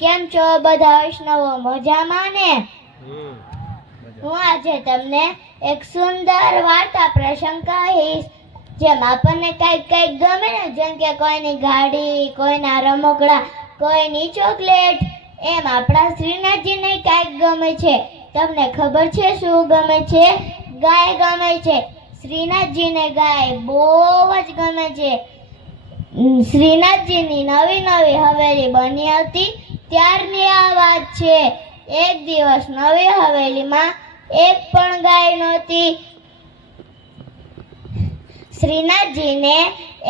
કેમ છો બધા વૈષ્ણવો? મજામાં ને? હું આજે તમને એક સુંદર વાર્તા પ્રસંગ કહીશ, જેમ આપણને કઈક કઈક ગમે ને, જેમ કે કોઈની ગાડી, કોઈના રમકડા, કોઈની ચોકલેટ, એમ આપણા શ્રીનાથજીને કઈક ગમે છે. તમને ખબર છે શું ગમે છે? ગાય ગમે છે. શ્રીનાથજીને ગાય બહુ જ ગમે છે. શ્રીનાથજીની નવી નવી હવેલી બની હતી ત્યારની આ વાત છે. એક દિવસ નવી હવેલીમાં એક પણ ગાય નહોતી. શ્રીનાથજીને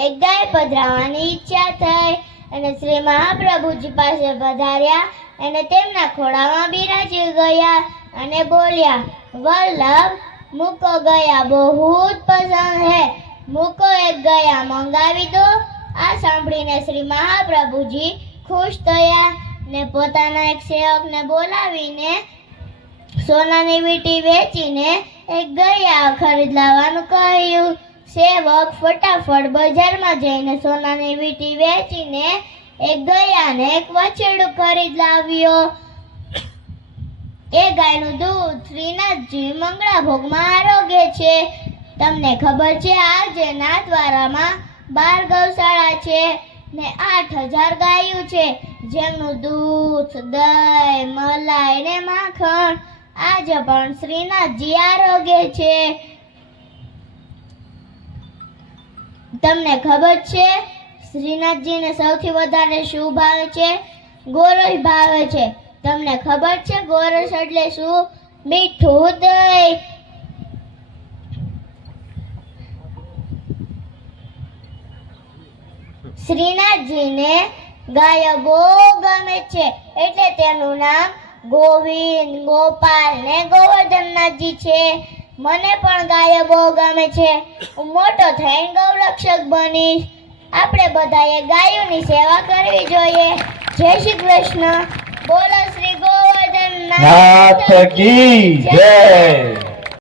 એક ગાય પધરાવવાની ઈચ્છા થઈ અને શ્રી મહાપ્રભુજી પાસે પધાર્યા અને તેમના ખોળામાં બિરાજી ગયા અને બોલ્યા, વલ્લભ, મુકો ગયા બહુ જ પસંદ હે, મુકો એક ગયા મંગાવી દો. આ સાંભળીને શ્રી મહાપ્રભુજી ખુશ થયા ને પોતાના એક સેવકને બોલાવીને સોનાની વીંટી વેચીને એક ગયા ખરીદ લાવવાનું કહ્યું. સેવક ફટાફટ બજારમાં જઈને સોનાની વીંટી વેચીને એક ગયા ને એક વાછરડું ખરીદ લાવ્યો. એ ગાયનું દૂધ શ્રીનાથજી મંગળા ભોગમાં આરોગે છે. તમને ખબર છે આજે નાથદ્વારામાં 12 ગૌશાળા છે ને 8000 ગાયો છે, જેમનું દૂધ, દહીં, મલાઈ ને માખણ આજે પણ શ્રીનાથજી આરોગે છે. તમને ખબર છે શ્રીનાથજીને સૌથી વધારે શું ભાવે છે? ગોરસ ભાવે છે. તમને ખબર છે ગોરસ એટલે શું? મીઠું દહીં. શ્રીનાથજીને ગાયો બહુ ગમે છે, એટલે તેનું નામ ગોવિંદ, ગોપાલ ને ગોવર્ધનનાથજી છે. મને પણ ગાયો બહુ ગમે છે. હું મોટો થઈને ગૌરક્ષક બનીશ. આપણે બધાએ ગાયોની સેવા કરવી જોઈએ. જય શ્રી કૃષ્ણ. બોલો શ્રી ગોવર્ધનનાથ કી જય.